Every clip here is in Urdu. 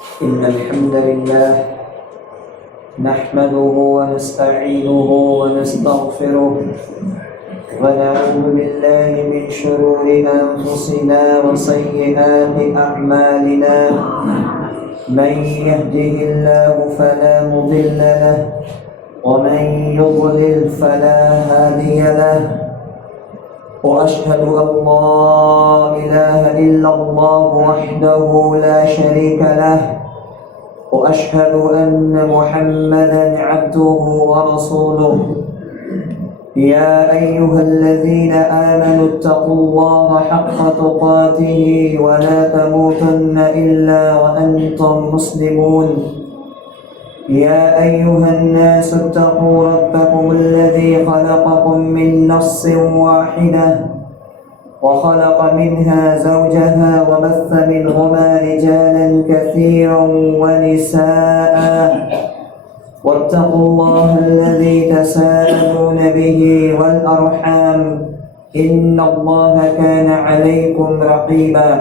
إن الحمد لله نحمده ونستعينه ونستغفره ونعوذ بالله من شرور أنفسنا وسيئات أعمالنا. من يهده الله فلا مضل له ومن يضلل فلا هادي له. وأشهد أن لا إله إلا الله وحده لا شريك له، وأشهد أن محمدا عبده ورسوله. يا أيها الذين آمنوا اتقوا الله حق تقاته ولا تموتن إلا وأنتم مسلمون. يا أيها الناس اتقوا ربكم الذي خلقكم من نفس واحدة وخلق منها زوجها وبث منهما رجالا كثيرا ونساء. واتقوا الله الذي تساءلون به والأرحام إن الله كان عليكم رقيبا.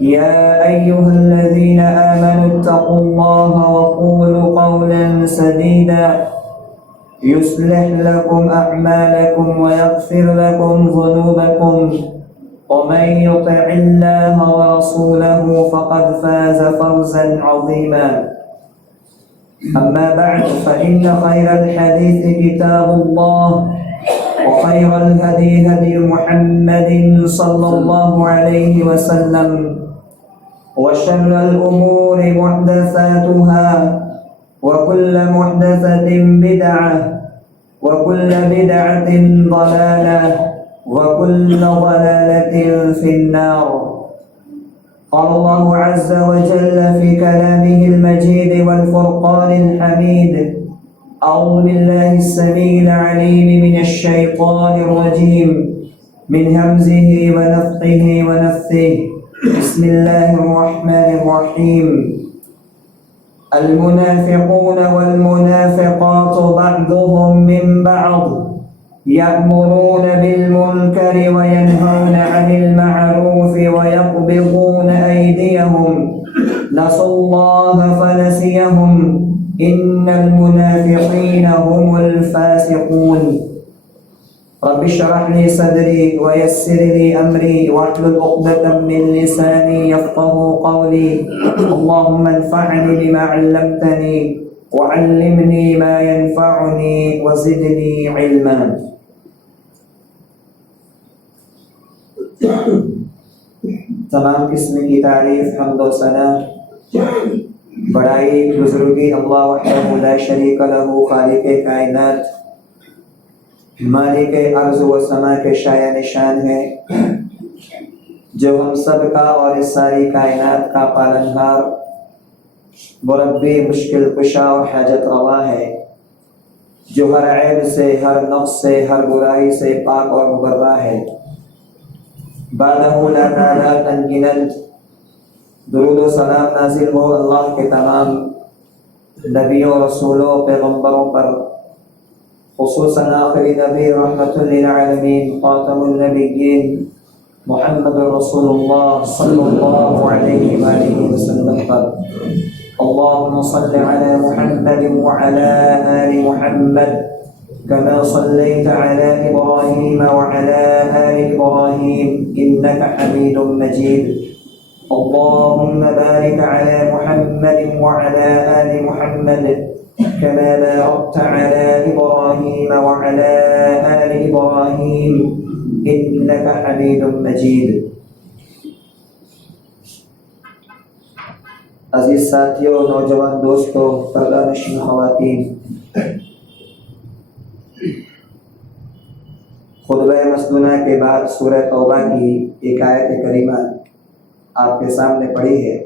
يا أيها الذين آمنوا اتقوا الله وقولوا قولا سديدا يصلح لكم أعمالكم ويغفر لكم ذنوبكم، ومن يطع الله ورسوله فقد فاز فوزا عظيما. أما بعد، فإن خير الحديث كتاب الله، وخير الهدي هدي محمد صلى الله عليه وسلم، وشر الأمور محدثاتها، وكل محدثة بدعة، وكل بدعة ضلالة، وكل ضلالة في النار. قال الله عز وجل في كلامه المجيد والفرقان الحميد: أعوذ بالله السميع العليم من الشيطان الرجيم من همزه ونفخه ونفثه. بسم الله الرحمن الرحيم. المنافقون والمنافقات بعضهم من بعض يأمرون بالمنكر وينهون عن المعروف ويقبضون أيديهم نسوا الله فنسيهم إن المنافقين هم الفاسقون. رب اشرح لي صدري ويسر لي أمري واحلل عقدة من لساني يفقه قولي. اللهم انفعني بما علمتني وعلمني ما ينفعني وزدني علما. تمام قسم کی تعریف، حمد و ثنا، بڑائی، بزرگی اللہ وحدہ لا شریک لہ، خالق کائنات، مالک ارض و سما کے شایع نشان ہے، جو ہم سب کا اور اس ساری کائنات کا پالنہار، مربی، مشکل کشا اور حاجت روا ہے، جو ہر عیب سے، ہر نقص سے، ہر برائی سے پاک اور مبرہ ہے۔ بعدہ لا تعالیٰ تنگنت درود و سلام نازل ہو اللہ کے تمام نبیوں، رسولوں، پیغمبروں پر، خصوصاً آخری نبی رحمت للعالمین خاتم النبیین محمد رسول اللہ صلی اللہ علیہ وآلہ وسلم پر۔ اللهم صل على محمد وعلى آل محمد كما صليت على إبراهيم وعلى آل إبراهيم إنك حميد مجيد. اللهم بارك على محمد وعلى آل محمد كما باركت على إبراهيم وعلى آل إبراهيم إنك حميد مجيد. عزیز ساتھیوں، نوجوان دوستوں، پردہ نشین خواتین، خطبہ مسنونہ کے بعد سورہ توبہ کی ایک آیت کریمہ آپ کے سامنے پڑھی ہے۔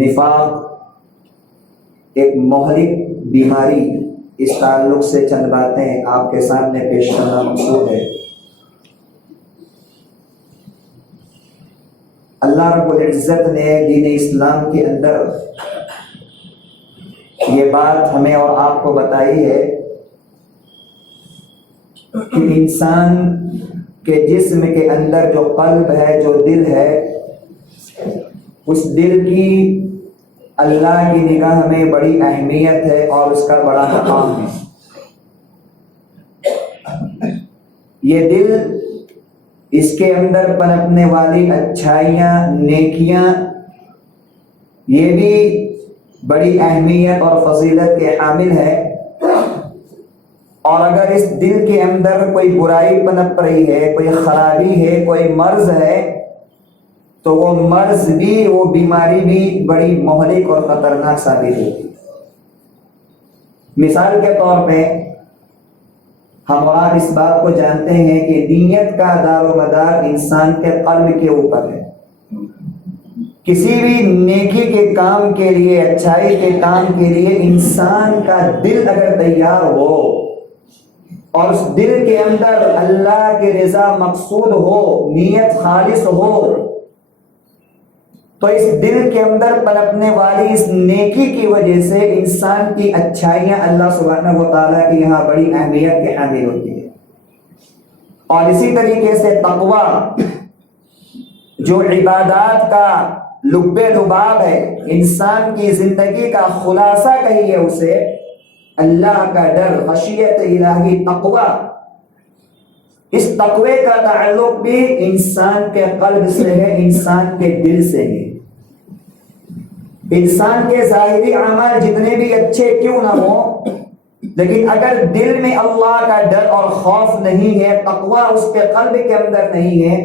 نفاق ایک مہلک بیماری، اس تعلق سے چند باتیں آپ کے سامنے پیش کرنا مقصود ہے۔ اللہ رب العزت نے دین اسلام کے اندر یہ بات ہمیں اور آپ کو بتائی ہے کہ انسان کے جسم کے اندر جو قلب ہے، جو دل ہے، اس دل کی اللہ کی نگاہ میں بڑی اہمیت ہے اور اس کا بڑا مقام ہے۔ یہ دل، اس کے اندر پنپنے والی اچھائیاں، نیکیاں، یہ بھی بڑی اہمیت اور فضیلت کے حامل ہے۔ اور اگر اس دل کے اندر کوئی برائی پنپ رہی ہے، کوئی خرابی ہے، کوئی مرض ہے، تو وہ مرض بھی، وہ بیماری بھی بڑی مہلک اور خطرناک ثابت ہوتی ہے۔ مثال کے طور پہ ہم اور اس بات کو جانتے ہیں کہ نیت کا دار و مدار انسان کے قلب کے اوپر ہے۔ کسی بھی نیکی کے کام کے لیے، اچھائی کے کام کے لیے انسان کا دل اگر تیار ہو اور اس دل کے اندر اللہ کی رضا مقصود ہو، نیت خالص ہو، تو اس دل کے اندر پنپنے والی اس نیکی کی وجہ سے انسان کی اچھائیاں اللہ سبحانہ و تعالیٰ کی یہاں بڑی اہمیت کے حامل ہوتی ہے۔ اور اسی طریقے سے تقوی، جو عبادات کا لب لباب ہے، انسان کی زندگی کا خلاصہ کہیے اسے، اللہ کا ڈر، خشیت الہی، تقوی، اس تقوی کا تعلق بھی انسان کے قلب سے ہے، انسان کے دل سے ہے۔ انسان کے ظاہری اعمال جتنے بھی اچھے کیوں نہ ہوں، لیکن اگر دل میں اللہ کا ڈر اور خوف نہیں ہے، تقوی اس کے قلب کے اندر نہیں ہے،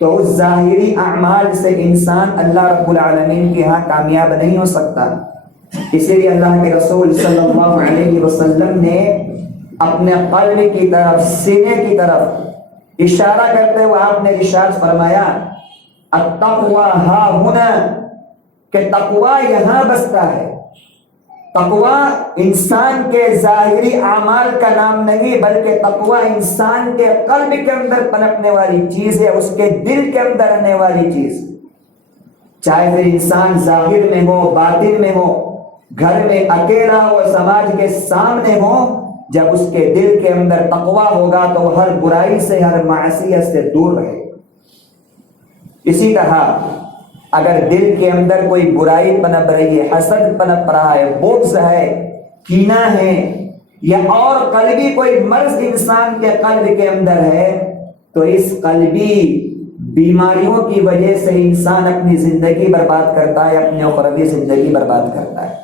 تو اس ظاہری اعمال سے انسان اللہ رب العالمین کے ہاں کامیاب نہیں ہو سکتا۔ اسی لیے اللہ کے رسول صلی اللہ علیہ وسلم نے اپنے قلب کی طرف، سینے کی طرف اشارہ کرتے ہوئے آپ نے ارشاد فرمایا، التقوی ہا ہنا، کہ تقوی یہاں بستا ہے۔ تقوی انسان کے ظاہری اعمال کا نام نہیں، بلکہ تقوی انسان کے قلب کے اندر پنپنے والی چیز ہے، اس کے دل کے اندر رہنے والی چیز، چاہے پھر انسان ظاہر میں ہو، باطن میں ہو، گھر میں اکیلا ہو، سماج کے سامنے ہو، جب اس کے دل کے اندر تقوی ہوگا تو وہ ہر برائی سے، ہر معصیت سے دور رہے گا۔ اسی طرح اگر دل کے اندر کوئی برائی پنپ رہی ہے، حسد پنپ رہا ہے، بغض ہے، کینہ ہے، یا اور قلبی کوئی مرض انسان کے قلب کے اندر ہے، تو اس قلبی بیماریوں کی وجہ سے انسان اپنی زندگی برباد کرتا ہے، اپنی اخروی زندگی برباد کرتا ہے۔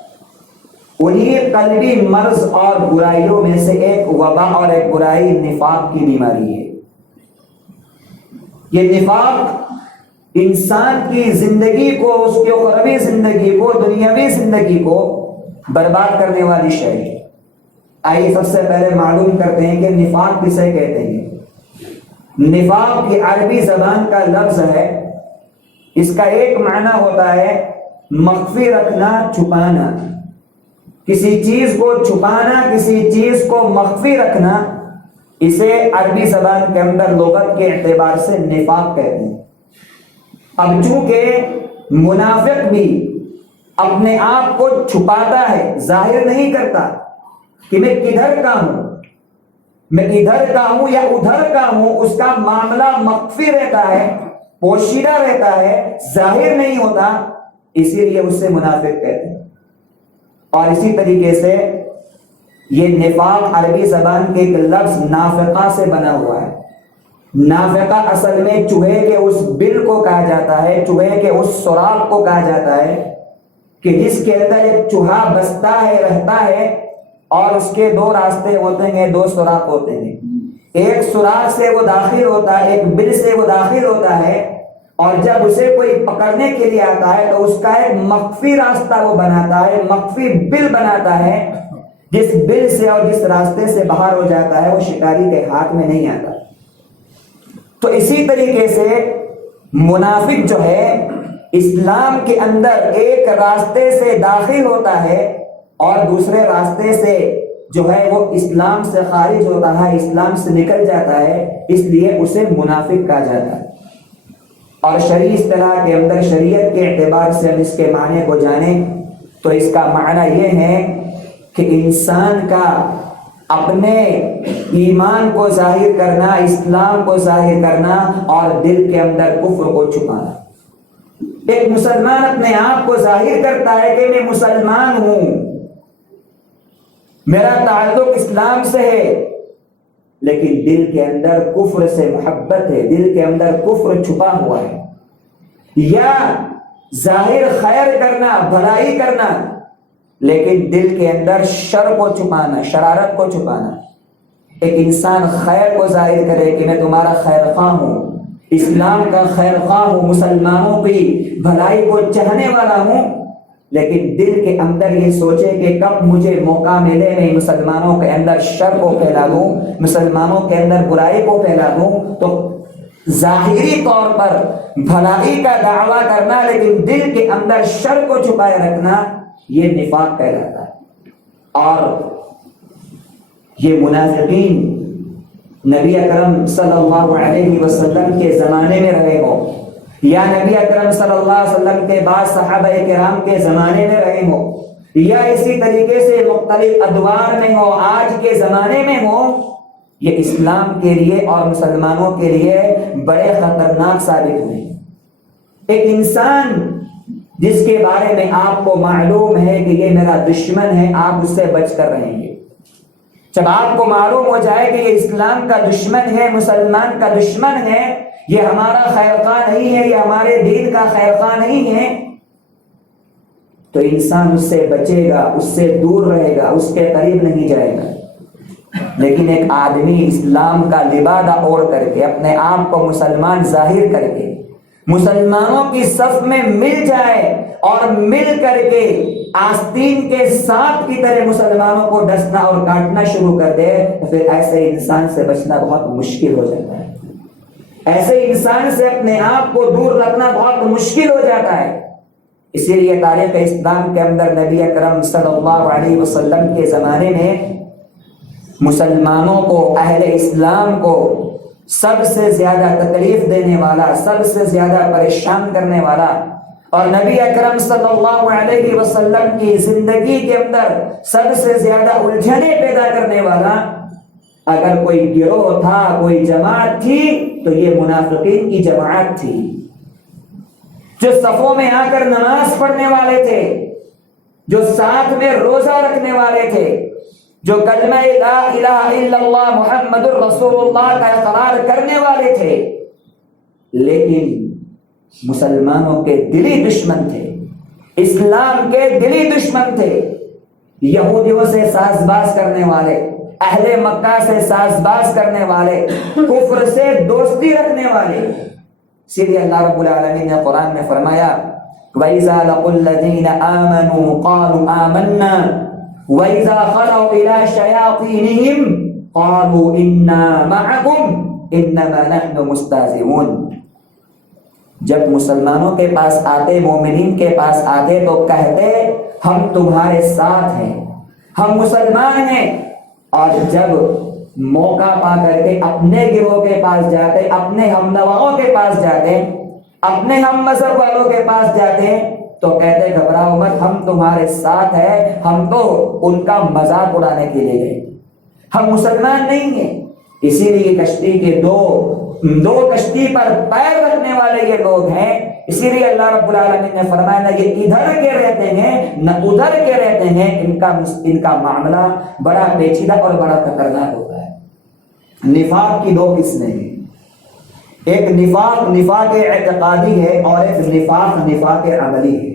انہیں قلبی مرض اور برائیوں میں سے ایک وبا اور ایک برائی نفاق کی بیماری ہے۔ یہ نفاق انسان کی زندگی کو، اس کی اخروی زندگی کو، دنیاوی زندگی کو برباد کرنے والی شے ہے۔ آئیے سب سے پہلے معلوم کرتے ہیں کہ نفاق کسے کہتے ہیں۔ نفاق کی عربی زبان کا لفظ ہے، اس کا ایک معنی ہوتا ہے مخفی رکھنا، چھپانا، کسی چیز کو چھپانا، کسی چیز کو مخفی رکھنا، اسے عربی زبان کے اندر لغت کے اعتبار سے نفاق کہتے ہیں۔ اب چونکہ منافق بھی اپنے آپ کو چھپاتا ہے، ظاہر نہیں کرتا کہ میں کدھر کا ہوں، میں ادھر کا ہوں یا ادھر کا ہوں، اس کا معاملہ مخفی رہتا ہے، پوشیدہ رہتا ہے، ظاہر نہیں ہوتا، اسی لیے اس سے منافق کہتے ہیں۔ اور اسی طریقے سے یہ نفاق عربی زبان کے ایک لفظ نافقہ سے بنا ہوا ہے۔ نافقہ اصل میں چوہے کے اس بل کو کہا جاتا ہے، چوہے کے اس سوراخ کو کہا جاتا ہے کہ جس کے اندر ایک چوہا بستا ہے، رہتا ہے، اور اس کے دو راستے ہوتے ہیں، دو سوراخ ہوتے ہیں، ایک سوراخ سے وہ داخل ہوتا ہے، ایک بل سے وہ داخل ہوتا ہے، اور جب اسے کوئی پکڑنے کے لیے آتا ہے تو اس کا ایک مخفی راستہ وہ بناتا ہے، مخفی بل بناتا ہے، جس بل سے اور جس راستے سے باہر ہو جاتا ہے وہ شکاری کے ہاتھ میں نہیں آتا۔ تو اسی طریقے سے منافق جو ہے اسلام کے اندر ایک راستے سے داخل ہوتا ہے اور دوسرے راستے سے جو ہے وہ اسلام سے خارج ہوتا ہے، اسلام سے نکل جاتا ہے، اس لیے اسے منافق کہا جاتا ہے۔ اور شرعی اصطلاح کے اندر، شریعت کے اعتبار سے ہم اس کے معنی کو جانیں تو اس کا معنی یہ ہے کہ انسان کا اپنے ایمان کو ظاہر کرنا، اسلام کو ظاہر کرنا، اور دل کے اندر کفر کو چھپانا۔ ایک ایک مسلمان اپنے آپ کو ظاہر کرتا ہے کہ میں مسلمان ہوں، میرا تعلق اسلام سے ہے، لیکن دل کے اندر کفر سے محبت ہے، دل کے اندر کفر چھپا ہوا ہے، یا ظاہر خیر کرنا، بھلائی کرنا، لیکن دل کے اندر شر کو چھپانا، شرارت کو چھپانا۔ ایک انسان خیر کو ظاہر کرے کہ میں تمہارا خیر خواہ ہوں، اسلام کا خیر خواہ ہوں، مسلمانوں کی بھلائی کو چاہنے والا ہوں، لیکن دل کے اندر یہ سوچے کہ کب مجھے موقع ملے میں مسلمانوں کے اندر شر کو پھیلا دوں، مسلمانوں کے اندر برائی کو پھیلا دوں، تو ظاہری طور پر بھلائی کا دعویٰ کرنا لیکن دل کے اندر شر کو چھپائے رکھنا، یہ نفاق کہلاتا ہے۔ اور یہ منافقین نبی اکرم صلی اللہ علیہ وسلم کے زمانے میں رہے ہو، یا نبی اکرم صلی اللہ علیہ وسلم کے بعد صحابہ کرام کے زمانے میں رہے ہو، یا اسی طریقے سے مختلف ادوار میں ہو، آج کے زمانے میں ہو، یہ اسلام کے لیے اور مسلمانوں کے لیے بڑے خطرناک ثابت ہوئے۔ ایک انسان جس کے بارے میں آپ کو معلوم ہے کہ یہ میرا دشمن ہے، آپ اس سے بچ کر رہیں گے۔ جب آپ کو معلوم ہو جائے کہ یہ اسلام کا دشمن ہے، مسلمان کا دشمن ہے، یہ ہمارا خیر خواہ نہیں ہے، یہ ہمارے دین کا خیر خواہ نہیں ہے، تو انسان اس سے بچے گا، اس سے دور رہے گا، اس کے قریب نہیں جائے گا۔ لیکن ایک آدمی اسلام کا لبادہ اوڑھ کر کے، اپنے آپ کو مسلمان ظاہر کر کے، مسلمانوں کی صف میں مل جائے اور مل کر کے آستین کے سانپ کی طرح مسلمانوں کو ڈسنا اور کاٹنا شروع کر دے، تو پھر ایسے انسان سے بچنا بہت مشکل ہو جاتا ہے۔ ایسے انسان سے اپنے آپ کو دور رکھنا بہت مشکل ہو جاتا ہے۔ اسی لیے تاریخ اسلام کے اندر نبی اکرم صلی اللہ علیہ وسلم کے زمانے میں مسلمانوں کو، اہل اسلام کو سب سے زیادہ تکلیف دینے والا، سب سے زیادہ پریشان کرنے والا، اور نبی اکرم صلی اللہ علیہ وسلم کی زندگی کے اندر سب سے زیادہ الجھنیں پیدا کرنے والا اگر کوئی گروہ تھا، کوئی جماعت تھی، تو یہ منافقین کی جماعت تھی، جو صفوں میں آ کر نماز پڑھنے والے تھے، جو ساتھ میں روزہ رکھنے والے تھے، جو کلمہ لا الہ الا اللہ محمد الرسول اللہ کا اقرار کرنے والے تھے، لیکن مسلمانوں کے دلی دشمن تھے، اسلام کے دلی دشمن تھے، یہودیوں سے ساز باز کرنے والے، اہل مکہ سے ساز باز کرنے والے، کفر سے دوستی رکھنے والے۔ اسی لیے اللہ رب العالمین نے قرآن میں فرمایا وَإِذَا لَقُوا الَّذِينَ آمَنُوا قَالُوا آمَنَّا وَإِذَا خَلَوْا إِلَىٰ شَيَاطِينِهِمْ قَالُوا إِنَّا مَعَكُمْ إِنَّمَا نَحْنُ مُسْتَهْزِئُونَ۔ جب مسلمانوں کے پاس آتے، مومنین کے پاس آتے، تو کہتے ہم تمہارے ساتھ ہیں، ہم مسلمان ہیں، اور جب موقع پا کر کے اپنے گروہ کے پاس جاتے، اپنے ہم نواؤں کے پاس جاتے، اپنے ہم مذہب والوں کے پاس جاتے، تو کہتے گھبراؤ مت، ہم تمہارے ساتھ ہیں، ہم تو ان کا مذاق اڑانے کے لیے گئے، ہم مسلمان نہیں ہیں۔ اسی لیے کشتی کے دو کشتی پر پیر رکھنے والے یہ لوگ ہیں۔ اسی لیے اللہ رب العالمین نے فرمایا نہ یہ ادھر کے رہتے ہیں نہ ادھر کے رہتے ہیں، ان کا معاملہ بڑا پیچیدہ اور بڑا خطرناک ہوتا ہے۔ نفاق کی دو قسمیں ہیں، ایک نفاق اعتقادی ہے اور ایک نفاق عملی ہے۔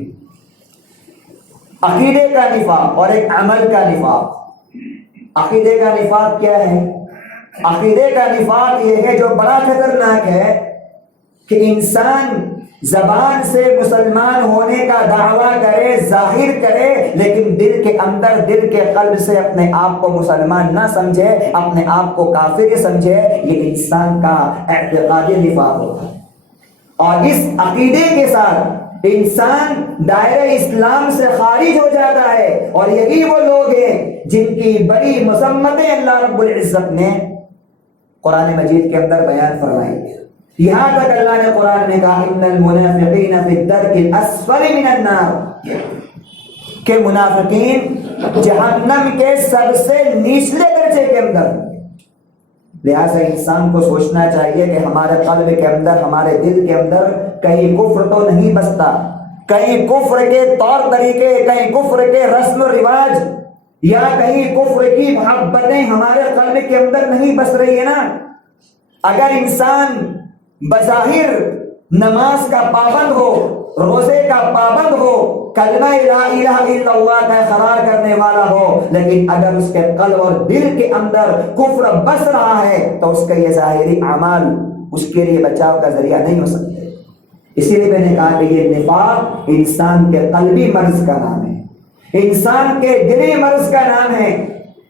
عقیدے کا نفاق اور ایک عمل کا نفاق۔ عقیدے کا نفاق کیا ہے؟ عقیدے کا نفاق یہ ہے جو بڑا خطرناک ہے کہ انسان زبان سے مسلمان ہونے کا دعویٰ کرے، ظاہر کرے، لیکن دل کے اندر، دل کے قلب سے اپنے آپ کو مسلمان نہ سمجھے، اپنے آپ کو کافر سمجھے، یہ انسان کا اعتقادی نفاق ہوتا ہے۔ اور اس عقیدے کے ساتھ انسان دائرہ اسلام سے خارج ہو جاتا ہے، اور یہی وہ لوگ ہیں جن کی بڑی مذمتیں اللہ رب العزت نے قرآن مجید کے اندر بیان فرمائی۔ یہاں تک اللہ نے قرآن میں کہا ان المنافقین فی الدرک الاسفل من النار، کہ منافقین جہنم کے سب سے نچلے درجے کے اندر۔ لہٰذا انسان کو سوچنا چاہیے کہ ہمارے قلب کے اندر، ہمارے دل کے اندر کہیں کفر تو نہیں بستا، کہیں کفر کے طور طریقے، کہیں کفر کے رسم و رواج، یا کہیں کفر کی محبتیں ہمارے قلب کے اندر نہیں بس رہی ہے نا۔ اگر انسان بظاہر نماز کا پابند ہو، روزے کا پابند ہو، کلمہ لا الہ الا اللہ کا اقرار کرنے والا ہو، لیکن اگر اس کے قلب اور دل کے اندر کفر بس رہا ہے تو اس کا یہ ظاہری اعمال اس کے لیے بچاؤ کا ذریعہ نہیں ہو سکتے۔ اسی لیے میں نے کہا کہ یہ نفاق انسان کے قلبی مرض کا نام ہے، انسان کے دلی مرض کا نام ہے،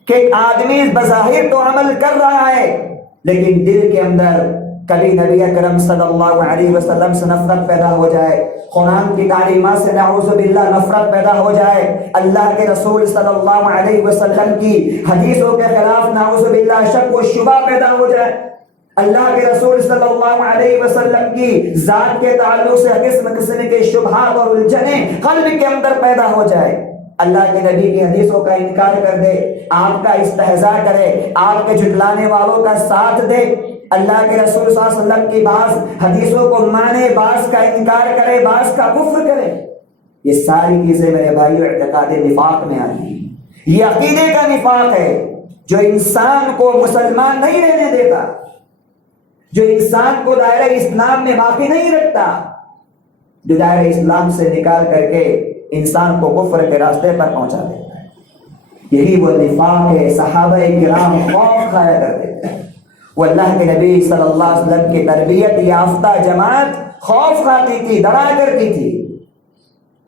کہ آدمی بظاہر تو عمل کر رہا ہے لیکن دل کے اندر کبھی نبی اکرم صلی اللہ علیہ وسلم سے نفرت پیدا ہو جائے، قرآن کی تعلیمات سے نعوذ باللہ نفرت پیدا ہو جائے، اللہ کے رسول صلی اللہ علیہ وسلم کی حدیثوں کے خلاف نعوذ باللہ شک و شبہ پیدا ہو جائے، اللہ کے رسول صلی اللہ علیہ وسلم کی ذات کے تعلق سے قسم قسم کے شبہات اور الجھنیں قلب کے اندر پیدا ہو جائے، اللہ کے نبی کی حدیثوں کا انکار کر دے، آپ کا استہزاء کرے، آپ کے جھٹلانے والوں کا ساتھ دے، اللہ کے رسول صلی اللہ علیہ وسلم کی بعض حدیثوں کو مانے، بعض کا انکار کرے، بعض کا کفر کرے، یہ ساری چیزیں میرے بھائیو اعتقاد نفاق میں آتی ہیں۔ یہ عقیدے کا نفاق ہے جو انسان کو مسلمان نہیں رہنے دیتا، جو انسان کو دائرہ اسلام میں باقی نہیں رکھتا، جو دائرہ اسلام سے نکال کر کے انسان کو کفر کے راستے پر پہنچا دیتا ہے۔ یہی وہ نفاق ہے۔ صحابہ کرام خوف کھایا کرتے تھے، وہ اللہ کے نبی صلی اللہ علیہ وسلم کی تربیت یافتہ جماعت خوف کھاتی تھی، ڈرا کرتی تھی۔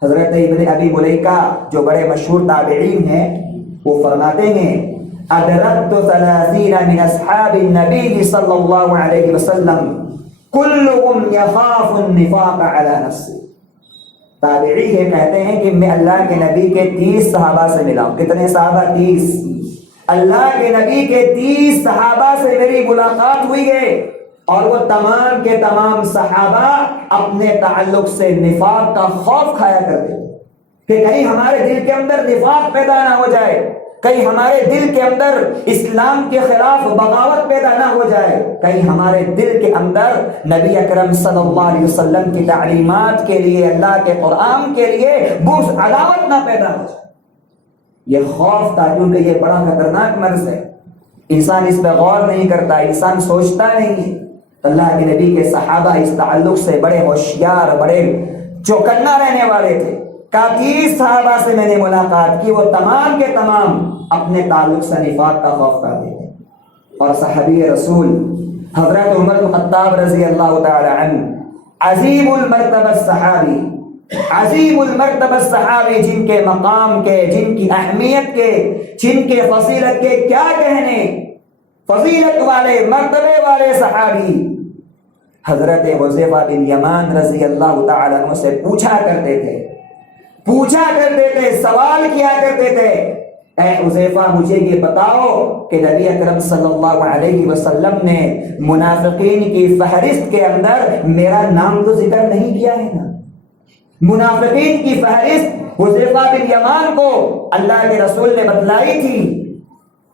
حضرت ابن ابی ملیکہ جو بڑے مشہور تابعین ہیں، وہ فرماتے ہیں ادرکت 30 من اصحاب النبی صلی اللہ علیہ وسلم کلهم یخاف النفاق علی نفسه۔ تابعی یہ کہتے ہیں کہ میں اللہ کے نبی کے 30 صحابہ سے ملا ہوں۔ کتنے صحابہ؟ 30۔ اللہ کے نبی کے 30 صحابہ سے میری ملاقات ہوئی ہے، اور وہ تمام کے تمام صحابہ اپنے تعلق سے نفاق کا خوف کھایا کرتے کہ کہیں ہمارے دل کے اندر نفاق پیدا نہ ہو جائے، کہیں ہمارے دل کے اندر اسلام کے خلاف بغاوت پیدا نہ ہو جائے، کہیں ہمارے دل کے اندر نبی اکرم صلی اللہ علیہ وسلم کی تعلیمات کے لیے، اللہ کے قرآن کے لیے بغض عداوت نہ پیدا ہو جائے۔ یہ خوف تھا، کیونکہ یہ بڑا خطرناک مرض ہے، انسان اس پہ غور نہیں کرتا، انسان سوچتا نہیں ہے۔ اللہ کے نبی کے صحابہ اس تعلق سے بڑے ہوشیار، بڑے چوکنا رہنے والے تھے۔ 30 صحابہ سے میں نے ملاقات کی، وہ تمام کے تمام اپنے تعلق سے نفاق کا خوف کرتے تھے۔ اور صحابی رسول حضرت عمر بن خطاب رضی اللہ تعالی عنہ، عظیم المرتبہ صحابی، عظیم المرتبہ صحابی، جن کے مقام کے، جن کی اہمیت کے، جن کے فضیلت کے کیا کہنے، فضیلت والے، مرتبے والے صحابی، حضرت حذیفہ بن یمان رضی اللہ تعالی عنہ سے پوچھا کرتے تھے، سوال کیا کرتے تھے، اے حذیفہ مجھے یہ بتاؤ کہ نبی اکرم صلی اللہ علیہ وسلم نے منافقین کی فہرست کے اندر میرا نام تو ذکر نہیں کیا ہے نا؟ منافقین کی فہرست حذیفہ بن یمان کو اللہ کے رسول نے بتلائی تھی،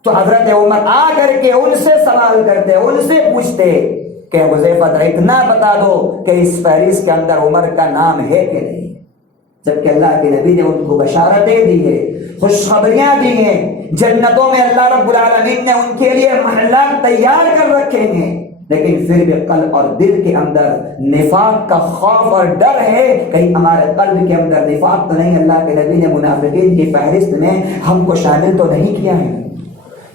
تو حضرت عمر آ کر کے ان سے سوال کرتے، ان سے پوچھتے کہ حذیفہ اتنا بتا دو کہ اس فہرست کے اندر عمر کا نام ہے کہ نہیں، جبکہ اللہ کے نبی نے ان کو بشارتیں دی ہے، خوشخبریاں دی ہیں، جنتوں میں اللہ رب العالمین نے ان کے لیے محلات تیار کر رکھے ہیں، لیکن پھر بھی قلب اور دل کے اندر نفاق کا خوف اور ڈر ہے، کہیں ہمارے قلب کے اندر نفاق تو نہیں، اللہ کے نبی نے منافقین کی فہرست میں ہم کو شامل تو نہیں کیا ہے۔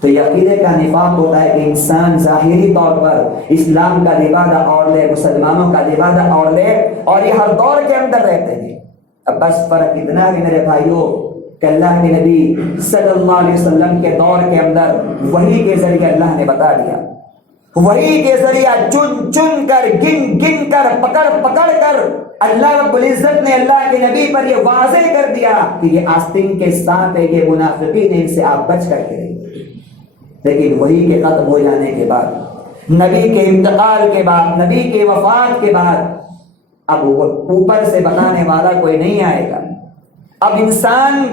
تو یہ عقیدے کا نفاق ہوتا ہے کہ انسان ظاہری طور پر اسلام کا لبادہ اوڑھ لے، مسلمانوں کا لبادہ اوڑھ لے، اور یہ ہر دور کے اندر رہتے ہیں۔ اب بس فرق اتنا ہے میرے بھائیوں کہ اللہ کے نبی صلی اللہ علیہ وسلم کے دور کے اندر وحی کے ذریعے اللہ نے بتا دیا، وحی کے ذریعہ چن چن کر، گن گن کر، پکڑ پکڑ کر اللہ رب العزت نے اللہ کے نبی پر یہ واضح کر دیا کہ یہ آستین کے ساتھ ہے، یہ منافقین ہیں، ان سے آپ بچ کر کے رہیے۔ لیکن وحی کے ختم ہو جانے کے بعد، نبی کے انتقال کے بعد، نبی کے وفات کے بعد، اب اوپر سے بتانے والا کوئی نہیں آئے گا۔ اب انسان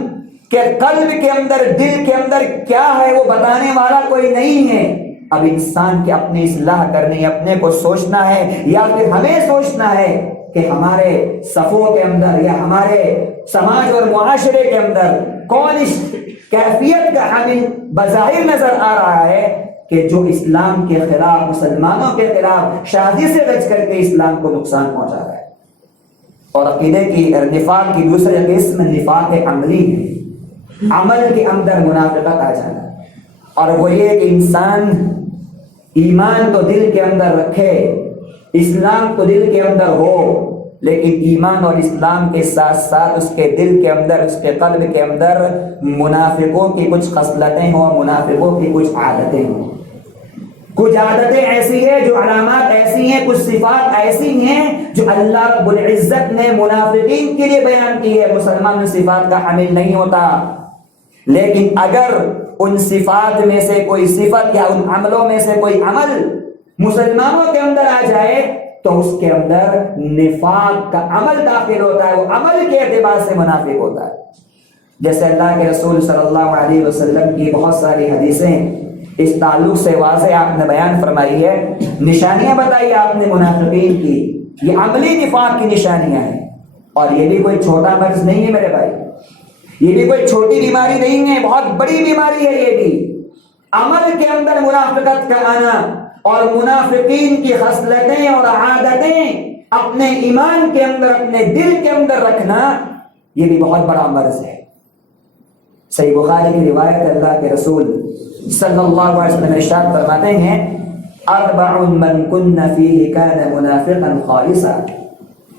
کے قلب کے اندر، دل کے اندر کیا ہے وہ بتانے والا کوئی نہیں ہے۔ اب انسان کے اپنی اصلاح کرنی، اپنے کو سوچنا ہے، یا پھر ہمیں سوچنا ہے کہ ہمارے صفوں کے اندر یا ہمارے سماج اور معاشرے کے اندر کون اس کیفیت کا حامل بظاہر نظر آ رہا ہے کہ جو اسلام کے خلاف، مسلمانوں کے خلاف شادی سے رچ کر کے اسلام کو نقصان پہنچا رہا ہے۔ اور عقیدے کی نفاق کی دوسری قسم نفاق عملی ہے، عمل کے اندر منافقت آ جانا، اور وہ یہ کہ انسان ایمان تو دل کے اندر رکھے، اسلام تو دل کے اندر ہو، لیکن ایمان اور اسلام کے ساتھ ساتھ اس کے دل کے اندر، اس کے قلب کے اندر منافقوں کی کچھ خصلتیں ہوں، منافقوں کی کچھ عادتیں ہوں۔ کچھ عادتیں ایسی ہیں، جو علامات ایسی ہیں، کچھ صفات ایسی ہیں جو اللہ رب العزت نے منافقین کے لیے بیان کی ہے۔ مسلمان ان صفات کا حامل نہیں ہوتا، لیکن اگر ان صفات میں سے کوئی صفت یا ان عملوں میں سے کوئی عمل مسلمانوں کے اندر آ جائے تو اس کے اندر نفاق کا عمل داخل ہوتا ہے، وہ عمل کے اعتبار سے منافق ہوتا ہے۔ جیسے اللہ کے رسول صلی اللہ علیہ وسلم کی بہت ساری حدیثیں اس تعلق سے واضح آپ نے بیان فرمائی ہے، نشانیاں بتائی آپ نے منافقین کی، یہ عملی نفاق کی نشانیاں ہیں۔ اور یہ بھی کوئی چھوٹا مرض نہیں ہے میرے بھائی، یہ بھی کوئی چھوٹی بیماری نہیں ہے، بہت بڑی بیماری ہے۔ یہ بھی عمل کے اندر منافقت کا آنا اور منافقین کی خصلتیں اور عادتیں اپنے ایمان کے اندر، اپنے دل کے اندر رکھنا، یہ بھی بہت بڑا مرض ہے۔ صحیح بخاری کی روایت، اللہ کے رسول صلی اللہ علیہ وسلم ارشاد فرماتے ہیں، اربع من کن فیہ کان منافقا خالصا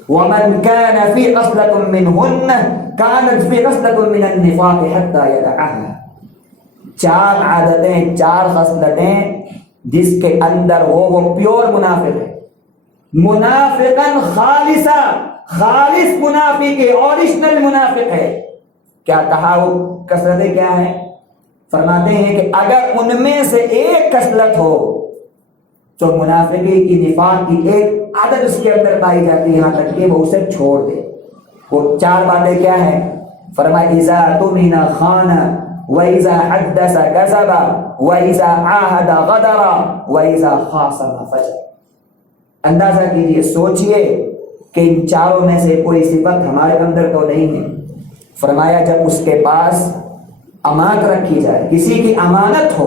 ومن کان فی خصلۃ منہن کانت فی خصلۃ من النفاق حتی یدعها۔ چار عادتیں، چار خصلتیں جس کے اندر ہو وہ پیور منافق ہے، منافقا خالصا، خالص منافق ہے، اوریجنل منافق ہے۔ کیا کہا وہ کثرتیں کیا ہیں؟ فرماتے ہیں کہ اگر ان میں سے ایک خصلت ہو تو منافقی کی، نفاق کی ایک عادت اس کے اندر پائی جاتی ہے، یہاں تک کہ وہ اسے چھوڑ دے۔ وہ چار باتیں کیا ہیں؟ فرمایا اذا تمن خان واذا حدث كذب واذا عاهد غدر واذا خاصم فجر۔ اندازہ کیجئے، سوچئے کہ ان چاروں میں سے کوئی صفت ہمارے اندر تو نہیں ہے۔ فرمایا جب اس کے پاس امانت رکھی جائے، کسی کی امانت ہو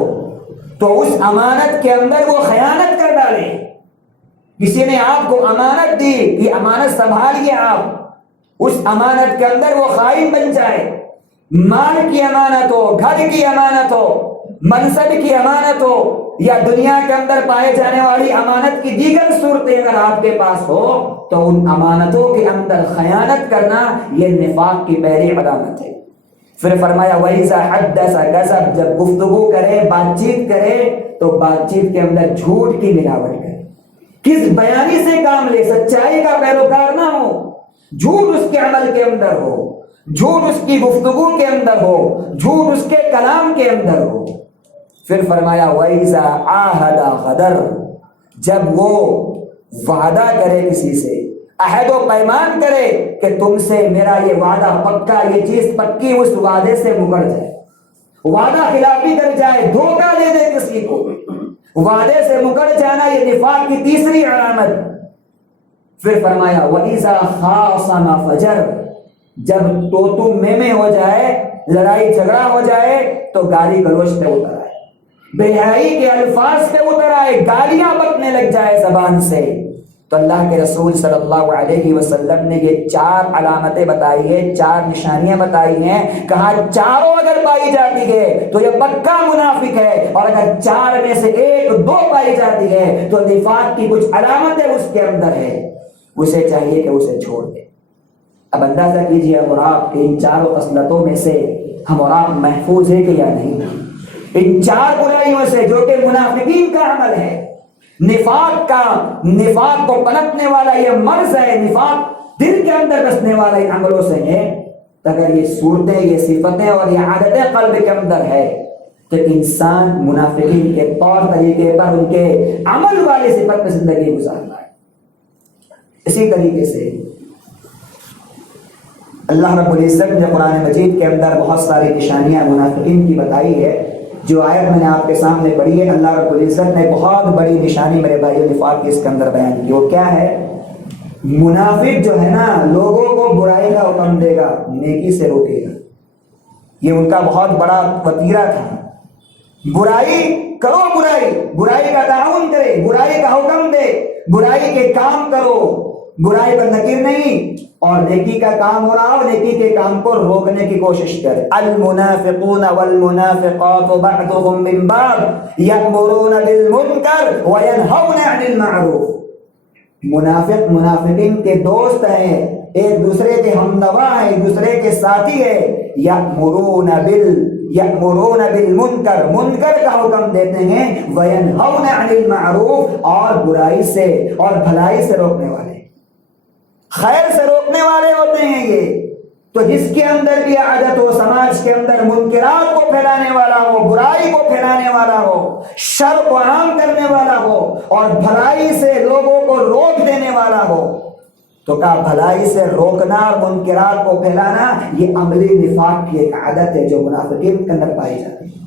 تو اس امانت کے اندر وہ خیانت کر ڈالے۔ کسی نے آپ کو امانت دی، یہ امانت سنبھالیے، آپ اس امانت کے اندر وہ خائن بن جائے۔ مال کی امانت ہو، گھر کی امانت ہو، منصب کی امانت ہو، یا دنیا کے اندر پائے جانے والی امانت کی دیگر صورتیں اگر آپ کے پاس ہو تو ان امانتوں کے اندر خیانت کرنا یہ نفاق کی پہلی علامت ہے۔ پھر فرمایا وَإِذَا حَدَّثَ كَذَبَ، جب گفتگو کرے، بات چیت کرے تو بات چیت کے اندر جھوٹ کی ملاوٹ کرے، کس بیانی سے کام لے، سچائی کا پیروکار نہ ہو، جھوٹ اس کے عمل کے اندر ہو، جھوٹ اس کی گفتگو کے اندر ہو، جھوٹ اس کے کلام کے اندر ہو۔ پھر فرمایا وَإِذَا عَاهَدَ غَدَرَ، جب وہ وعدہ کرے کسی سے، عہد و پیمان کرے کہ تم سے میرا یہ وعدہ پکا، یہ چیز پکی، اس وعدے سے مکر جائے، وعدہ خلافی کر جائے، دھوکہ دے دے کسی کو، وعدے سے مکر جانا یہ نفاق کی تیسری علامت۔ پھر فرمایا وَإِذَا خَاصَمَ فَجَرَ، جب تو میں ہو جائے، لڑائی جھگڑا ہو جائے تو گالی گلوچ پہ اتر آئے، بے حیائی کے الفاظ پہ اتر آئے، گالیاں بکنے لگ جائے زبان سے۔ تو اللہ کے رسول صلی اللہ علیہ وسلم نے یہ چار علامتیں بتائی ہیں، چار نشانیاں بتائی ہیں، کہا چاروں اگر پائی جاتی ہے تو یہ پکا منافق ہے، اور اگر چار میں سے ایک دو پائی جاتی ہے تو نفاق کی کچھ علامتیں اس کے اندر ہے، اسے چاہیے کہ اسے چھوڑ دے۔ اب اندازہ کیجئے ہم اور آپ کہ ان چاروں خصلتوں میں سے ہم اور آپ محفوظ ہیں کہ یا نہیں؟ ان چار برائیوں سے جو کہ منافقین کا عمل ہے، نفاق کو پنپنے والا یہ مرض ہے، نفاق دل کے اندر بسنے والا ان عملوں سے ہے، اگر یہ صورتیں، یہ صفتیں اور یہ عادتیں قلب کے اندر ہے تو انسان منافقین کے طور طریقے پر ان کے عمل والی صفت میں زندگی گزارتا ہے۔ اسی طریقے سے اللہ رب العزت نے قرآن مجید کے اندر بہت ساری نشانیاں منافقین کی بتائی ہے۔ جو آیت میں نے آپ کے سامنے پڑھی ہے، اللہ رب العزت نے بہت بڑی نشانی میرے بھائی نفاق کی اس کے اندر بیان کی۔ وہ کیا ہے؟ منافق جو ہے نا لوگوں کو برائی کا حکم دے گا، نیکی سے روکے گا. یہ ان کا بہت بڑا وتیرہ تھا. برائی کرو، برائی کا تعاون کرے، برائی کا حکم دے، برائی کے کام کرو، برائی پر نکیر نہیں، اور نیکی کا کام ہو رہا ہو نیکی کے کام کو روکنے کی کوشش کرے. المنافقون والمنافقات بعضهم من بعض یأمرون بالمنکر وینہون عن المعروف. منافق منافقین کے دوست ہیں، ایک دوسرے کے ہمنوا ہیں، ایک دوسرے کے ساتھی ہیں. یأمرون بالمنکر، منکر کا حکم دیتے ہیں، وینہون عن المعروف، اور برائی سے اور بھلائی سے روکنے والے، خیر سے روکنے والے ہوتے ہیں یہ. تو جس کے اندر بھی عادت ہو سماج کے اندر منکرات کو پھیلانے والا ہو، برائی کو پھیلانے والا ہو، شر کو عام کرنے والا ہو، اور بھلائی سے لوگوں کو روک دینے والا ہو، تو کہا بھلائی سے روکنا اور منکرات کو پھیلانا یہ عملی نفاق کی ایک عادت ہے جو منافقین کے اندر پائی جاتی ہے.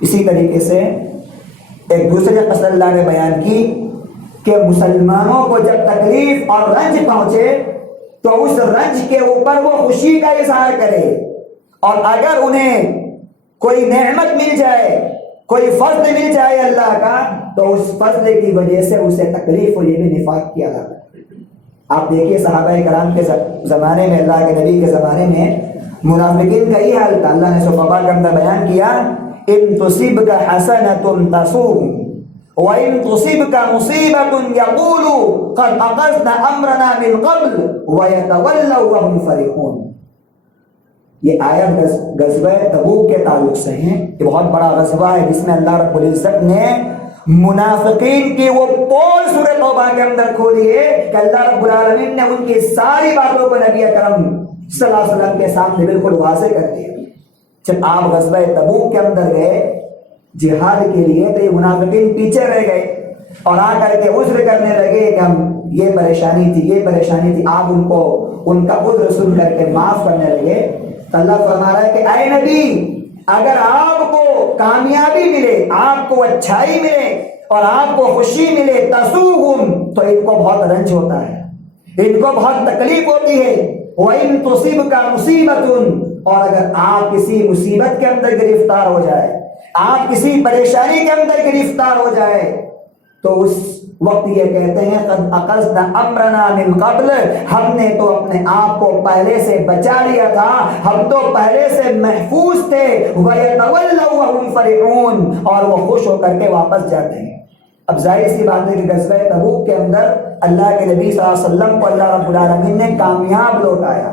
اسی طریقے سے ایک دوسرے قصہ اللہ نے بیان کی کہ مسلمانوں کو جب تکلیف اور رنج پہنچے تو اس رنج کے اوپر وہ خوشی کا اظہار کرے، اور اگر انہیں کوئی نعمت مل جائے، کوئی فضل مل جائے اللہ کا، تو اس فضل کی وجہ سے اسے تکلیف ہو. یہ بھی نفاق کی علامت. آپ دیکھیے صحابہ کرام کے زمانے میں، اللہ کے نبی کے زمانے میں منافقین کا یہ حال تھا. اللہ نے سورہ کے اندر بیان کیا ان تصبک حسنۃ تسؤہم وَإِن تُصِبْكَ مُصِيبَةٌ يَقُولُوا قَدْ أَخَذْنَا أَمْرَنَا مِنْ قَبْلُ وَيَتَوَلَّوْا وَهُمْ فَرِحُونَ. یہ آیت غزوہ تبوک کے تعلق سے ہیں. یہ بہت بڑا غزوہ ہے جس میں اللہ رب العزت نے منافقین کی وہ پول سورہ توبہ کے اندر کھولی ہے کہ اللہ رب العالمین نے ان کی ساری باتوں کو نبی اکرم صلی اللہ علیہ وسلم کے سامنے بالکل واضح کر دیا. جب آپ غزوہ تبوک کے اندر گئے جہاد کے لیے تو یہ منافقین پیچھے رہ گئے اور آ کر کے عذر کرنے لگے کہ ہم یہ پریشانی تھی، یہ پریشانی تھی. آپ ان کو ان کا عذر سن کر کے معاف کرنے لگے. تو اللہ فرما رہا ہے کہ اے نبی، اگر آپ کو کامیابی ملے، آپ کو اچھائی ملے اور آپ کو خوشی ملے، تسؤہم، تو ان کو بہت رنج ہوتا ہے، ان کو بہت تکلیف ہوتی ہے. وَإِن تُصِبْكَ مُصِيبَةٌ، اور اگر آپ کسی مصیبت کے اندر گرفتار ہو جائے، آپ کسی پریشانی کے اندر گرفتار ہو جائے، تو اس وقت یہ کہتے ہیں قد اخذنا امرنا من قبل، ہم نے تو اپنے آپ کو پہلے سے بچا لیا تھا، ہم تو پہلے سے محفوظ تھے. وَيَتَوَلَّوْا وَهُمْ فَرِحُونَ، اور وہ خوش ہو کر کے واپس جاتے ہیں. اب ظاہر سی بات ہے کہ غزوہ تبوک کے اندر اللہ کے نبی صلی اللہ علیہ وسلم کو اللہ رب العالمین نے کامیاب لوٹایا.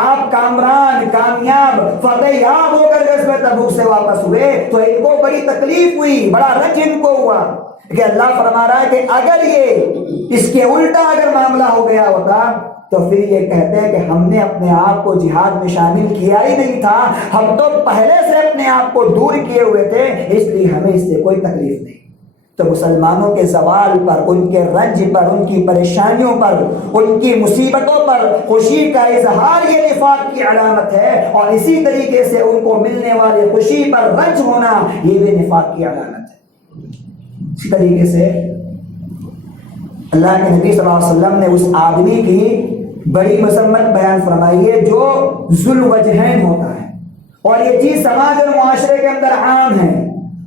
آپ کامران، کامیاب، فتح یاب ہو کر غزوہ تبوک سے واپس ہوئے تو ان کو بڑی تکلیف ہوئی، بڑا رنج ان کو ہوا. کہ اللہ فرما رہا ہے کہ اگر یہ اس کے الٹا اگر معاملہ ہو گیا ہوتا تو پھر یہ کہتے ہیں کہ ہم نے اپنے آپ کو جہاد میں شامل کیا ہی نہیں تھا، ہم تو پہلے سے اپنے آپ کو دور کیے ہوئے تھے، اس لیے ہمیں اس سے کوئی تکلیف نہیں. تو مسلمانوں کے زوال پر، ان کے رنج پر، ان کی پریشانیوں پر، ان کی مصیبتوں پر خوشی کا اظہار یہ نفاق کی علامت ہے، اور اسی طریقے سے ان کو ملنے والی خوشی پر رنج ہونا یہ بھی نفاق کی علامت ہے. اسی طریقے سے اللہ کے نبی صلی اللہ علیہ وسلم نے اس آدمی کی بڑی مذمت بیان فرمائی ہے جو ذو الوجہین ہوتا ہے. اور یہ چیز سماج اور معاشرے کے اندر عام ہے.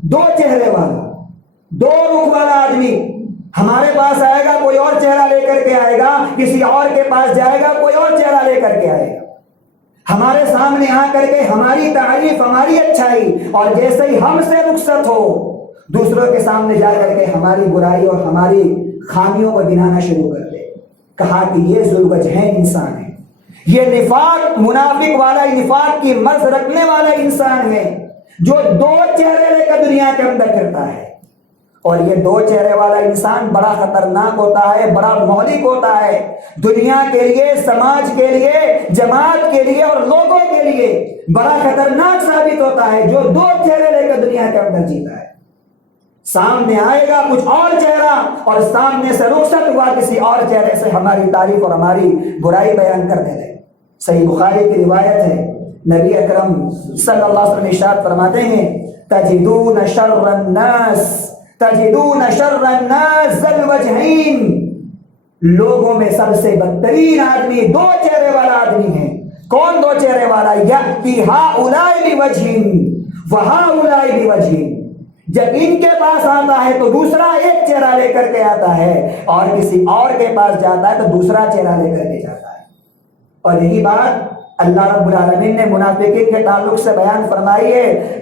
دو چہرے والا، دو رخ والا آدمی ہمارے پاس آئے گا، کوئی اور چہرہ لے کر کے آئے گا، کسی اور کے پاس جائے گا، کوئی اور چہرہ لے کر کے آئے گا. ہمارے سامنے آ کر کے ہماری تعریف، ہماری اچھائی، اور جیسے ہی ہم سے رخصت ہو دوسروں کے سامنے جا کر کے ہماری برائی اور ہماری خامیوں کو گنانا شروع کر دے. کہا کہ یہ ذو الوجہین انسان ہے، یہ نفاق، منافق والا، نفاق کی مرض رکھنے والا انسان ہے جو دو چہرے لے کر دنیا کے اندر پھرتا ہے. اور یہ دو چہرے والا انسان بڑا خطرناک ہوتا ہے، بڑا مہلک ہوتا ہے دنیا کے لیے، سماج کے لیے، جماعت کے لیے اور لوگوں کے لیے. بڑا خطرناک ثابت ہوتا ہے جو دو چہرے لے کر دنیا کے اندر جیتا ہے. سامنے آئے گا کچھ اور چہرہ اور سامنے سے رخصت ہوا کسی اور چہرے سے ہماری تعریف اور ہماری برائی بیان کرنے لگے. صحیح بخاری کی روایت ہے، نبی اکرم صلی اللہ علیہ وسلم ارشاد فرماتے ہیں تجدون شر الناس تجدون شر الناس ذا الوجہین، لوگوں میں سب سے بدترین آدمی دو چہرے والا آدمی ہے. کون دو چہرے والا؟ یأتی ہؤلاء بوجہ وہؤلاء بوجہ، جب ان کے پاس آتا ہے تو دوسرا ایک چہرہ لے کر کے آتا ہے، اور کسی اور کے پاس جاتا ہے تو دوسرا چہرہ لے کر کے جاتا ہے. اور یہی بات اللہ رب العالمین نے منافقین کے تعلق سے بیان فرمائی ہے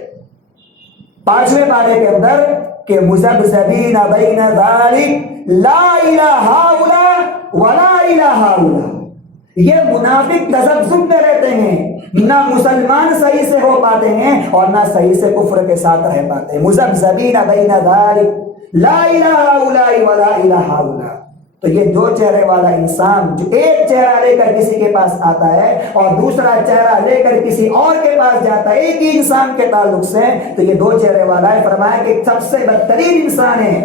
5ویں پارے کے اندر کہ مذبذبین بین ذلک لا الہ ہؤلاء ولا الہ ہؤلاء. یہ منافق تذبذب میں رہتے ہیں، نہ مسلمان صحیح سے ہو پاتے ہیں اور نہ صحیح سے کفر کے ساتھ رہ پاتے ہیں. مذبذبین بین ذلک لا الہ ہؤلاء ولا الہ ہؤلاء. تو یہ دو چہرے والا انسان جو ایک چہرہ لے کر کسی کے پاس آتا ہے اور دوسرا چہرہ لے کر کسی اور کے پاس جاتا ہے ایک ہی انسان کے تعلق سے، تو یہ دو چہرے والا ہے. فرمایا کہ سب سے بدترین انسان ہے.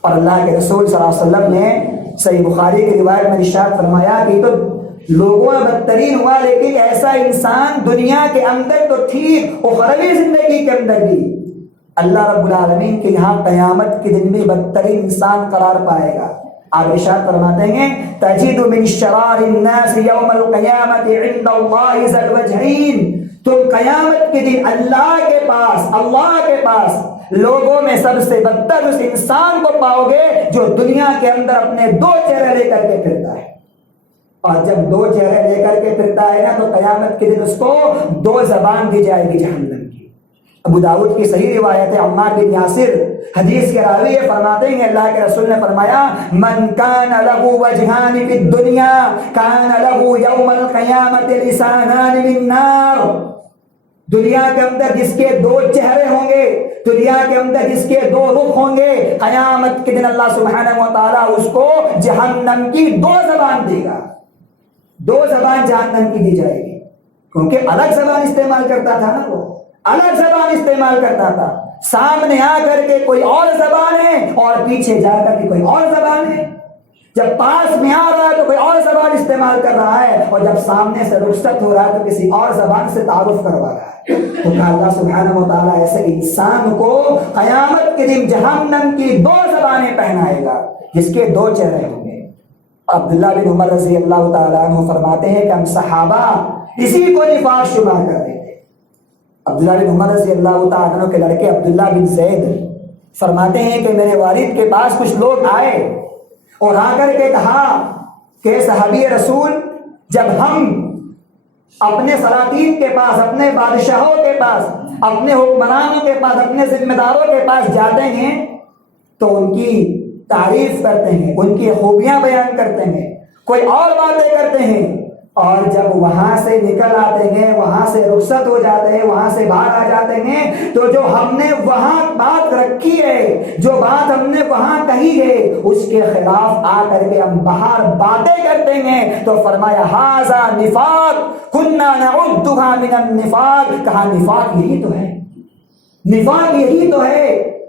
اور اللہ کے رسول صلی اللہ علیہ وسلم نے صحیح بخاری کی روایت میں ارشاد فرمایا کہ تو لوگوں میں بدترین ہوا، لیکن ایسا انسان دنیا کے اندر تو ٹھیک، اخروی زندگی کے اندر بھی اللہ رب العالمین کے یہاں قیامت کے دن بھی بدترین انسان قرار پائے گا. آپ ارشاد فرماتے ہیں تجد من شرار الناس یوم القیامت عند اللہ ذی الوجہین، تم قیامت کے دن اللہ کے پاس لوگوں میں سب سے بدتر اس انسان کو پاؤ گے جو دنیا کے اندر اپنے دو چہرے لے کر کے پھرتا ہے. اور جب دو چہرے لے کر کے پھرتا ہے نا تو قیامت کے دن اس کو دو زبان دی جائے گی جہنم کی. ابو داؤد کی صحیح روایت ہے، عمار بن یاسر حدیث کے راوی یہ فرماتے ہیں اللہ کے رسول نے فرمایا من کان لہ وجہان فی الدنیا کان لہ یوم القیامت لسانان من نار. دنیا کے اندر جس کے دو چہرے ہوں گے، دنیا کے اندر جس کے دو رخ ہوں گے، قیامت کے دن اللہ سبحانہ و تعالیٰ اس کو جہنم کی دو زبان دے گا. دو زبان جہنم کی دی جائے گی، کیونکہ الگ زبان استعمال کرتا تھا نا، وہ الگ زبان استعمال کرتا تھا. سامنے آ کر کے کوئی اور زبان ہے اور پیچھے جا کر کے کوئی اور زبان ہے. جب پاس میں آ رہا ہے تو کوئی اور زبان استعمال کر رہا ہے، اور جب سامنے سے رخصت ہو رہا ہے تو کسی اور زبان سے تعارف کروا رہا ہے. تو اللہ سبحانہ و تعالیٰ ایسے انسان کو قیامت کے دن جہنم کی دو زبانیں پہنائے گا جس کے دو چہرے ہوں گے. عبداللہ بن عمر رضی اللہ تعالیٰ عنہ فرماتے ہیں کہ ہم صحابہ اسی کو نفاق شمار کرتے تھے. عبداللہ بن عمر رضی اللہ تعالیٰ عنہ کے لڑکے عبداللہ بن زید فرماتے ہیں کہ میرے والد کے پاس کچھ لوگ آئے اور آ کر کے کہا کہ صحابی رسول، جب ہم اپنے سلاطین کے پاس، اپنے بادشاہوں کے پاس، اپنے حکمرانوں کے پاس، اپنے ذمہ داروں کے پاس جاتے ہیں تو ان کی تعریف کرتے ہیں، ان کی خوبیاں بیان کرتے ہیں، کوئی اور باتیں کرتے ہیں، اور جب وہاں سے نکل آتے ہیں، وہاں سے رخصت ہو جاتے ہیں، وہاں سے باہر آ جاتے ہیں تو جو ہم نے وہاں بات رکھی ہے، جو بات ہم نے وہاں کہی ہے، اس کے خلاف آ کر کے ہم باہر باتیں کرتے ہیں. تو فرمایا ھذا نفاق کنا نعدھا من النفاق. کہا نفاق یہی تو ہے، نفاق یہی تو ہے.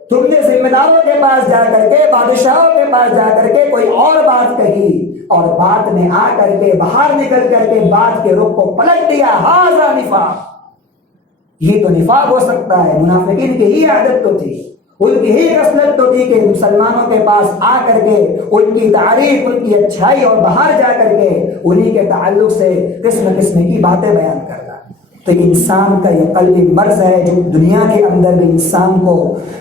تم نے ذمہ داروں کے پاس جا کر کے، بادشاہوں کے پاس جا کر کے کوئی اور بات کہی، اور بات میں آ کر کے باہر نکل کر کے بات کے رخ کو پلٹ دیا. ھذا نفاق. یہ تو نفاق ہو سکتا ہے. منافقین کی ہی عادت تو تھی، ان کی ہی خصلت تو تھی کہ مسلمانوں کے پاس آ کر کے ان کی تعریف، ان کی اچھائی، اور باہر جا کر کے انہی کے تعلق سے قسم قسم کی باتیں بیان کرنا. تو انسان کا یہ قلبی مرض ہے جو دنیا کے اندر بھی انسان کو،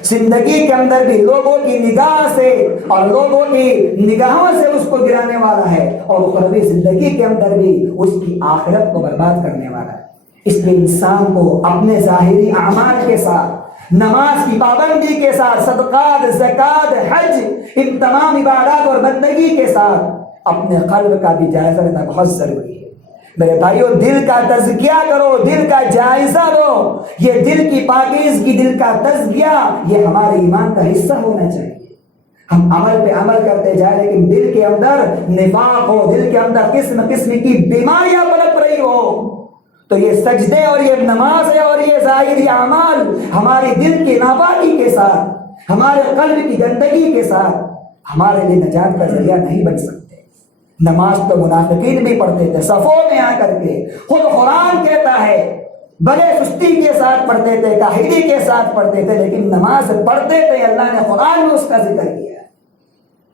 زندگی کے اندر بھی لوگوں کی نگاہ سے اور لوگوں کی نگاہوں سے اس کو گرانے والا ہے، اور اخروی زندگی کے اندر بھی اس کی آخرت کو برباد کرنے والا ہے. اس لیے انسان کو اپنے ظاہری اعمال کے ساتھ، نماز کی پابندی کے ساتھ، صدقات، زکات، حج، ان تمام عبادات اور بندگی کے ساتھ اپنے قلب کا بھی جائزہ لینا بہت ضروری ہے. میرے بھائیو، دل کا تزکیہ کرو، دل کا جائزہ لو. یہ دل کی پاکیزگی، دل کا تزکیہ، یہ ہمارے ایمان کا حصہ ہونا چاہیے. ہم عمل پہ عمل کرتے جائیں لیکن دل کے اندر نفاق ہو، دل کے اندر قسم قسم کی بیماریاں پنپ رہی ہو، تو یہ سجدے اور یہ نماز ہے اور یہ ظاہری اعمال ہماری دل کی ناپاکی کے ساتھ، ہمارے قلب کی گندگی کے ساتھ ہمارے لیے نجات کا ذریعہ نہیں بن سکتے. نماز تو منافقین بھی پڑھتے تھے صفوں میں آ کر کے. خود قرآن کہتا ہے بڑے سستی کے ساتھ پڑھتے تھے، کاہلی کے ساتھ پڑھتے تھے، لیکن نماز پڑھتے تھے۔ اللہ نے قرآن میں اس کا ذکر کیا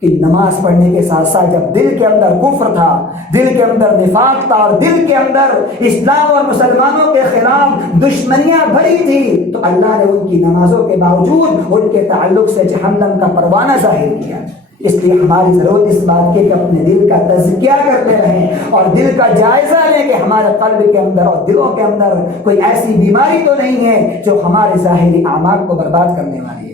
کہ نماز پڑھنے کے ساتھ ساتھ جب دل کے اندر کفر تھا، دل کے اندر نفاق تھا، اور دل کے اندر اسلام اور مسلمانوں کے خلاف دشمنیاں بھری تھی، تو اللہ نے ان کی نمازوں کے باوجود ان کے تعلق سے جہنم کا پروانہ ظاہر کیا۔ اس لیے ہماری ضرورت اس بات کی کہ اپنے دل کا تزکیہ کرتے رہیں اور دل کا جائزہ لیں کہ ہمارے قلب کے اندر اور دلوں کے اندر کوئی ایسی بیماری تو نہیں ہے جو ہمارے ظاہری اعمال کو برباد کرنے والی ہے۔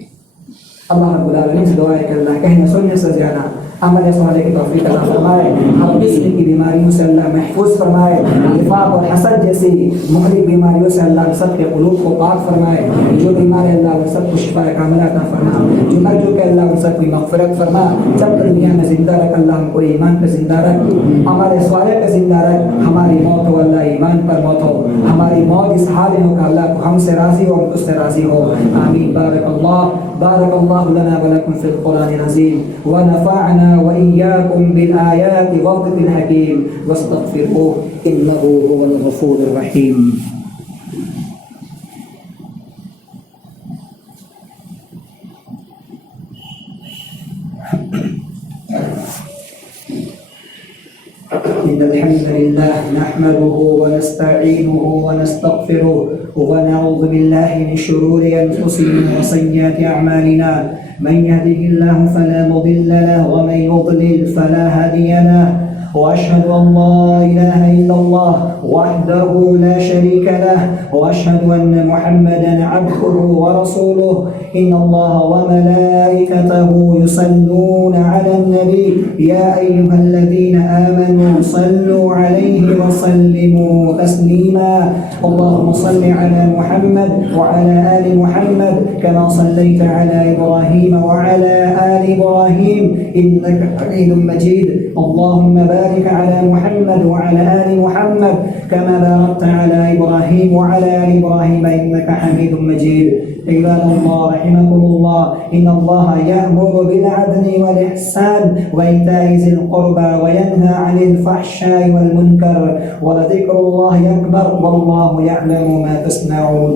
اللہ رب العالمین سے دعا ہے کہ اللہ کہنے سننے سے زیادہ عمل صالح کی توفیق عطا فرمائے، ہر قسم کی بیماریوں سے اللہ محفوظ فرمائے، نفاق اور حسد جیسی مہلک بیماریوں سے اللہ سب کے قلوب کو پاک فرمائے، جو بیمار ہے اللہ ان سب کو شفا کاملہ عطا فرما، جو مر چکے اللہ ان سب کو مغفرت فرما، جب تک دنیا میں زندہ رکھ اللہ ہم کو ایمان پہ زندہ رکھ، عمل صالح پہ زندہ رکھ، ہماری موت ہو اللہ ایمان پر موت ہو، ہماری موت اس حال میں ہو کہ اللہ کو ہم سے راضی ہو، ہم اس سے راضی ہو، آمین۔ بارك الله لنا ولكم في القرآن العظيم ونفعنا وإياكم بالآيات والذكر الحكيم واستغفروه إنه هو الغفور الرحيم۔ إن الحمد لله نحمده ونستعينه ونستغفره ونعوذ بالله من شرور أنفسنا وسيئات أعمالنا، من يهده الله فلا مضل له ومن يضلل فلا هادي له، وأشهد أن لا إله إلا الله وحده لا شريك له، وأشهد أن محمدا عبده ورسوله، إن الله وملائكته يصلون على النبي يا أيها الذين آمنوا صلوا عليه وسلموا تسليما، اللهم صل على محمد وعلى آل محمد كما صليت على إبراهيم وعلى آل إبراهيم إنك حميد مجيد، اللهم بارك على محمد وعلى آل محمد كما باركت على إبراهيم وعلى آل إبراهيم إنك حميد مجيد۔ عباد الله رحمكم الله، إن الله يأمر بالعدل والإحسان وإيتاء ذي القربى وينهى عن الفحشاء والمنكر ولذكر الله أكبر والله يعلم ما تصنعون۔